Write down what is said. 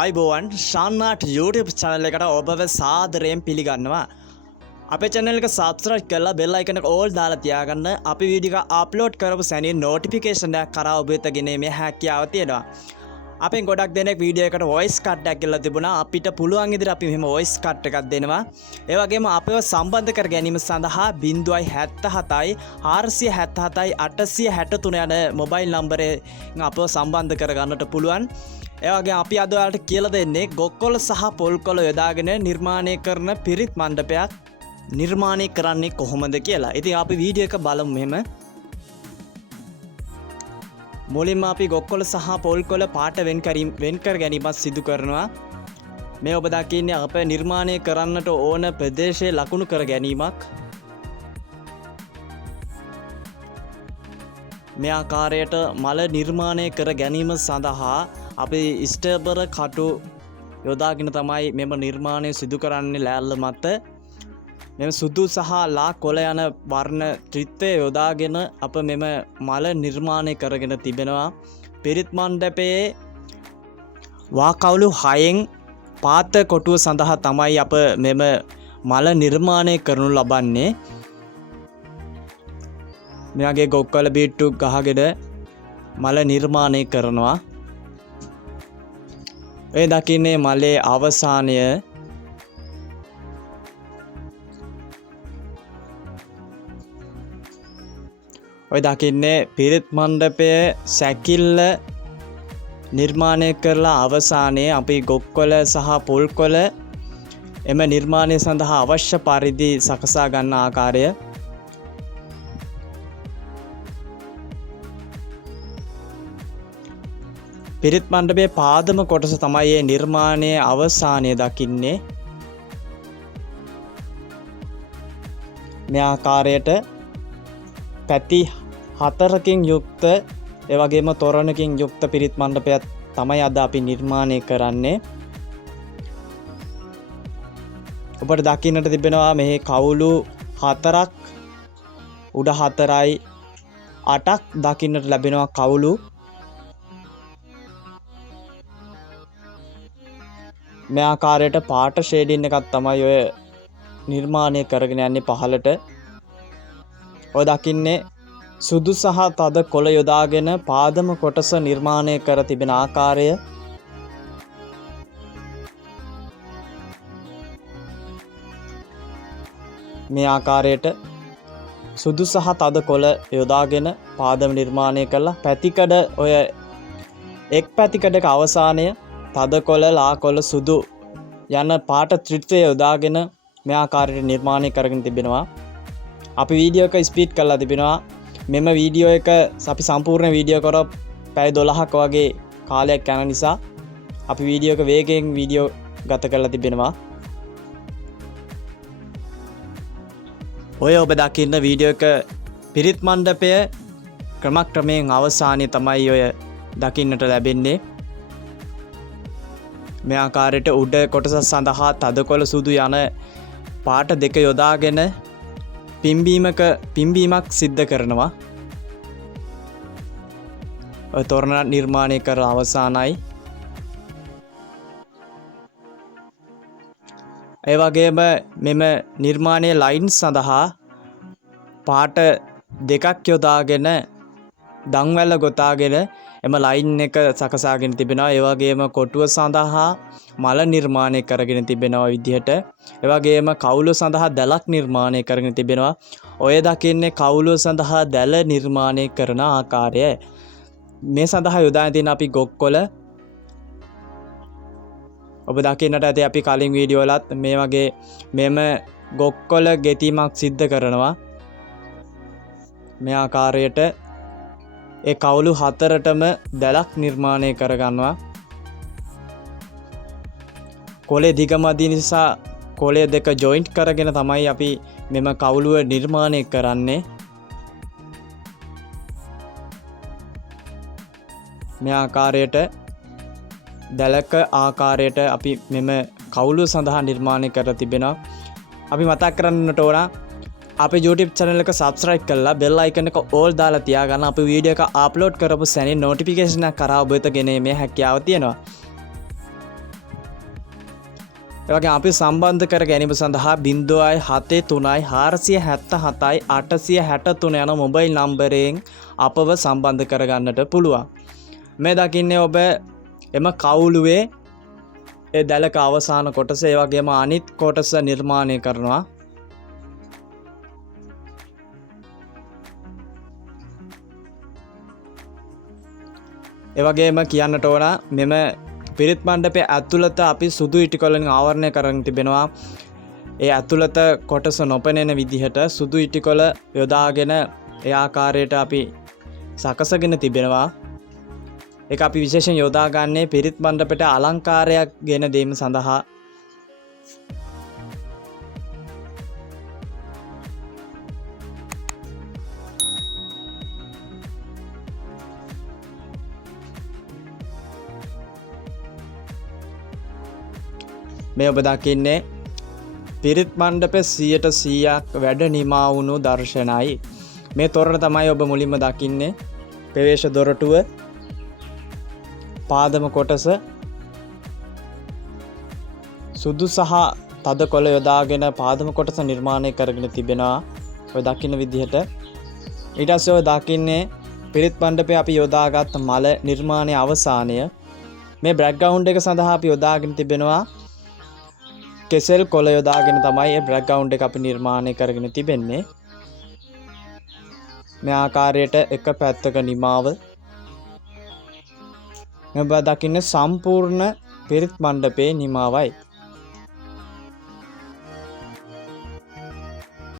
ආයිබෝවන් ශාන්නාට් YouTube channel එකට ඔබව සාදරයෙන් පිළිගන්නවා. අපේ channel එක subscribe කරලා bell icon එක all දාලා තියාගන්න. අපි වීඩියෝ එක upload කරපු සැනින් notification එකක් කරා ඔබ වෙත ගෙනීමේ හැකියාව තියෙනවා. අපෙන් ගොඩක් දෙනෙක් වීඩියෝ එකට voice cut එකක් කියලා තිබුණා. අපිට පුළුවන් විදිහට අපි මෙහෙම voice cut එකක් දෙනවා. ඒ වගේම අපිව සම්බන්ධ කර ගැනීම සඳහා 077යි 477යි 863 යන මොබයිල් නම්බරයෙන් අපිව සම්බන්ධ කරගන්නට පුළුවන්. ඒ වගේ අපි අද ඔයාලට කියලා දෙන්නේ ගොක්කොල සහ පොල්කොල යොදාගෙන නිර්මාණය කරන පිරිත් මණ්ඩපයක් නිර්මාණය කරන්නේ කොහොමද කියලා. ඉතින් අපි වීඩියෝ එක බලමු මෙහෙම. මුලින්ම අපි ගොක්කොල සහ පොල්කොල පාට වෙන් කර ගැනීමක් සිදු කරනවා. මේ ඔබ දකින්නේ අප නිර්මාණය කරන්නට ඕන ප්‍රදේශයේ ලකුණු කර ගැනීමක්. මේ ආකාරයට මල නිර්මාණය කර ගැනීම සඳහා අපි ස්ටේබර කටු යොදාගෙන තමයි මෙම නිර්මාණය සිදු කරන්නේ ලෑල්ල මත. මෙම සුදු සහ ලා කොළ යන වර්ණ ත්‍රිත්වය යොදාගෙන අප මෙම මල නිර්මාණය කරගෙන තිබෙනවා. පිරිත් මණ්ඩපයේ වාකවුළු 6න් පාත කොටුව සඳහා තමයි අප මෙම මල නිර්මාණය කරනු ලබන්නේ. මෙයාගේ ගොක්කල බීට්ටු ගහගෙන මල නිර්මාණය කරනවා. ඔය දකින්නේ මලේ අවසානය. ඔය දකින්නේ පිරිත් මණ්ඩපය සැකිල්ල නිර්මාණය කරලා අවසානයේ අපි ගොක්කොල සහ පොල්කොල එම නිර්මාණය සඳහා අවශ්‍ය පරිදි සකසා ගන්න ආකාරය. පිරිත් මණ්ඩපයේ පාදම කොටස තමයි මේ නිර්මාණයේ අවසානය දකින්නේ. මේ ආකාරයට පැති 4කින් යුක්ත ඒ වගේම තොරණකින් යුක්ත පිරිත් මණ්ඩපයක් තමයි අද අපි නිර්මාණය කරන්නේ. ඔබට දකින්නට තිබෙනවා මේ කවුළු 4ක් උඩ 4යි 8ක් දකින්නට ලැබෙනවා කවුළු. මේ ආකාරයට පාට ෂේඩින් එකක් තමයි ඔය නිර්මාණය කරගෙන යන්නේ පහළට. ඔය දකින්නේ සුදු සහ තද කොළ යොදාගෙන පාදම කොටස නිර්මාණය කර තිබෙන ආකාරය. මේ ආකාරයට සුදු සහ තද කොළ යොදාගෙන පාදම නිර්මාණය කරලා පැතිකඩ ඔය එක් පැතිකඩක අවසානය තද කොළ ලා කොළ සුදු යන පාට ත්‍රිත්වය යොදාගෙන මේ ආකාරයට නිර්මාණය කරගෙන තිබෙනවා. අපි වීඩියෝ එක ස්පීඩ් කරලා තිබෙනවා. මෙම වීඩියෝ එක අපි සම්පූර්ණ වීඩියෝ කරා පැය 12ක වගේ කාලයක් යන නිසා අපි වීඩියෝ එක වේගයෙන් වීඩියෝ ගත කරලා තිබෙනවා. ඔය ඔබ දකින්න වීඩියෝ එක පිරිත් මණ්ඩපය ක්‍රමක්‍රමයෙන් අවසානයේ තමයි ඔය දකින්නට ලැබෙන්නේ. මේ ආකාරයට උඩ කොටස සඳහා තදකොළ සුදු යන පාට දෙක යොදාගෙන පිම්බීමක් සිද්ධ කරනවා. ඔය තොරණ නිර්මාණය කර අවසానයි. ඒ වගේම මෙම නිර්මාණයේ ලයින් සඳහා පාට දෙකක් යොදාගෙන දන්වැල ගොතාගෙන එම ලයින් එක සකසාගෙන තිබෙනවා. ඒ වගේම කොටුව සඳහා මල නිර්මාණය කරගෙන තිබෙනවා විදිහට. ඒ වගේම කවුළු සඳහා දැලක් නිර්මාණය කරගෙන තිබෙනවා. ඔය දකින්නේ කවුළු සඳහා දැල නිර්මාණය කරන ආකාරය. මේ සඳහා යොදාගෙන තියෙන අපි ගොක්කොල ඔබ දකින්නට ඇති අපි කලින් වීඩියෝ වලත් මේ වගේ මෙම ගොක්කොල ගෙතීමක් සිද්ධ කරනවා. මේ ආකාරයට ඒ කවුළු 4ටම දැලක් නිර්මාණය කරගන්නවා. කොලේ දිගමදි නිසා කොලේ දෙක ජොයින්ට් කරගෙන තමයි අපි මෙම කවුළුව නිර්මාණය කරන්නේ. මේ ආකාරයට දැලක ආකාරයට අපි මෙම කවුළුව සඳහා නිර්මාණය කර තිබෙනවා. අපි මතක් කරන්නට ඕන අපේ YouTube channel එක subscribe කරලා bell icon එක all දාලා තියාගන්න. අපි වීඩියෝ එක upload කරපු සැනින් notification එක කරා ඔබ වෙත ගෙනීමේ හැකියාව තියෙනවා. ඒ වගේ අපි සම්බන්ධ කර ගැනීම සඳහා 0.73 477 863 යන මොබයිල් නම්බරයෙන් අපව සම්බන්ධ කරගන්නට පුළුවන්. මේ දකින්නේ ඔබ එම කවුළුවේ ඒ දැලක අවසාන කොටස, ඒ වගේම අනිත් කොටස නිර්මාණය කරනවා. ඒ වගේම කියන්නට ඕන මෙම පිරිත් මණ්ඩපයේ ඇතුළත අපි සුදු ඉටිකොලෙන් ආවරණය කරගෙන තිබෙනවා. ඒ ඇතුළත කොටස නොපෙනෙන විදිහට සුදු ඉටිකොල යොදාගෙන ඒ ආකාරයට අපි සකසගෙන තිබෙනවා. ඒක අපි විශේෂයෙන් යොදා ගන්නේ පිරිත් මණ්ඩපයට අලංකාරයක් ගෙන දීම සඳහා. මේ ඔබ දකින්නේ පිරිත් මණ්ඩපයේ 100% වැඩ නිමා වුණු දර්ශනයි. මේ තොරණ තමයි ඔබ මුලින්ම දකින්නේ. ප්‍රවේශ දොරටුව, පාදම කොටස සුදු සහ තද කොළ යොදාගෙන පාදම කොටස නිර්මාණය කරගෙන තිබෙනවා. ඔය දකින්න විදිහට. ඊට පස්සේ ඔය දකින්නේ පිරිත් මණ්ඩපයේ අපි යොදාගත් මල නිර්මාණයේ අවසානය. මේ බෑග්ග්‍රවුන්ඩ් එක සඳහා අපි යොදාගෙන තිබෙනවා කෙසෙල් කොළ යොදාගෙන තමයි මේ බෑග්ග්‍රවුන්ඩ් එක අපි නිර්මාණය කරගෙන තිබෙන්නේ. මේ ආකාරයට එක පැත්තක නිමාව. ඔබ දකින්නේ සම්පූර්ණ පිරිත් මණ්ඩපයේ නිමාවයි.